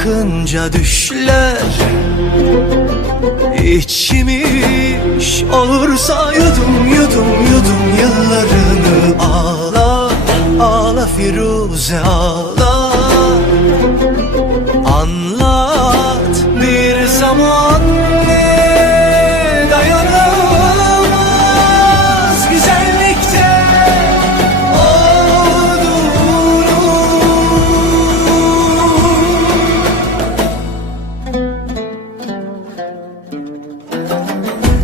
bakınca düşler İçmiş olursa yudum yudum yudum yıllarını. Ağla ağla Firuze ağla, anlat bir zaman ne dayanılmaz güzellikte olduğunu.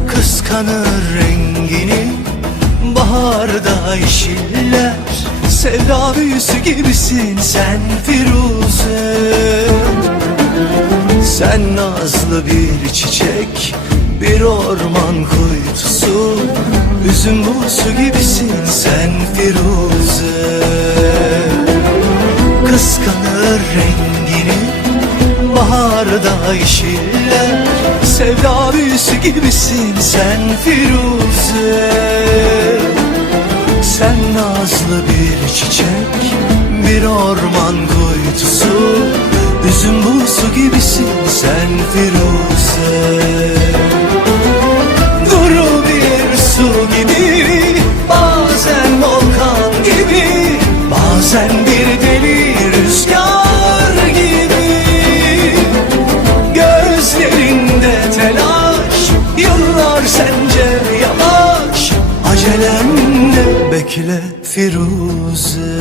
Kıskanır rengini baharda yeşiller, sevda büyüsü gibisin sen Firuze. Sen nazlı bir çiçek, bir orman kuytusu, üzüm buğusu gibisin sen Firuze. Kıskanır rengini baharda yeşiller, sevda büyüsü gibisin sen Firuze. Sen nazlı bir çiçek, bir orman kuytusu, üzüm buğusu gibisin sen Firuze. Duru bir su gibi, bazen volkan gibi, bazen bir deli rüzgar gibi. Gözlerinde telaş, yıllar sence yavaş, acelenle bekle Firuze.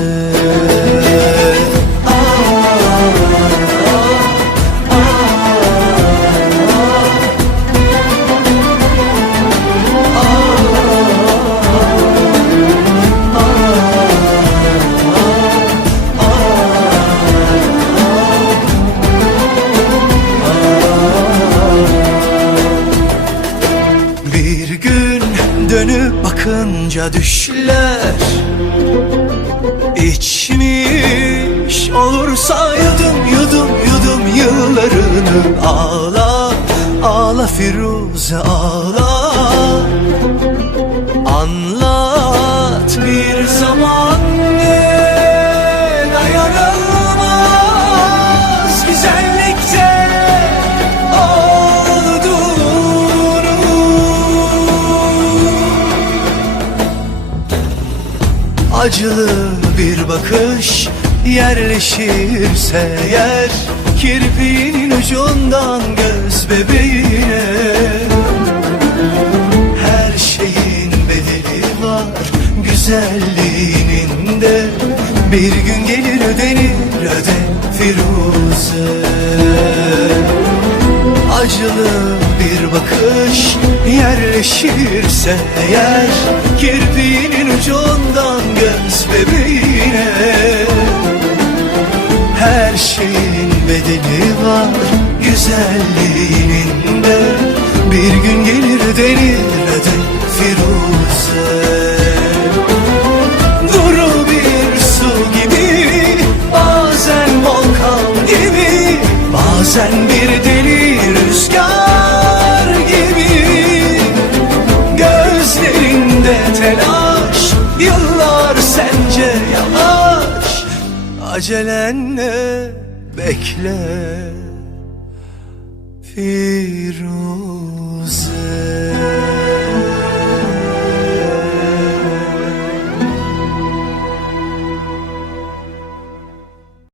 Bir gün dönüp bakınca düşler İçmiş olursa yudum yudum yudum yıllarını. Ağla ağla Firuze ağla, anlat bir zaman ne dayanılmaz güzellikte olduğunu. Acılı bir bakış yerleşirse yer, kirpiğinin ucundan göz bebeğine. Her şeyin bedeli var güzelliğinin de, bir gün gelir ödenir öde Firuze. Acılı bir bakış yerleşirse yer, kirpiğinin ucundan göz bebeğine. Her şeyin bedeli var güzelliğinin de, bir gün gelir ödenir öde Firuze. Duru bir su gibi, bazen volkan gibi, bazen bir deli rüzgar gibi. Gözlerinde telaş, yıllar sence yavaş, acelenle bekle Firuze.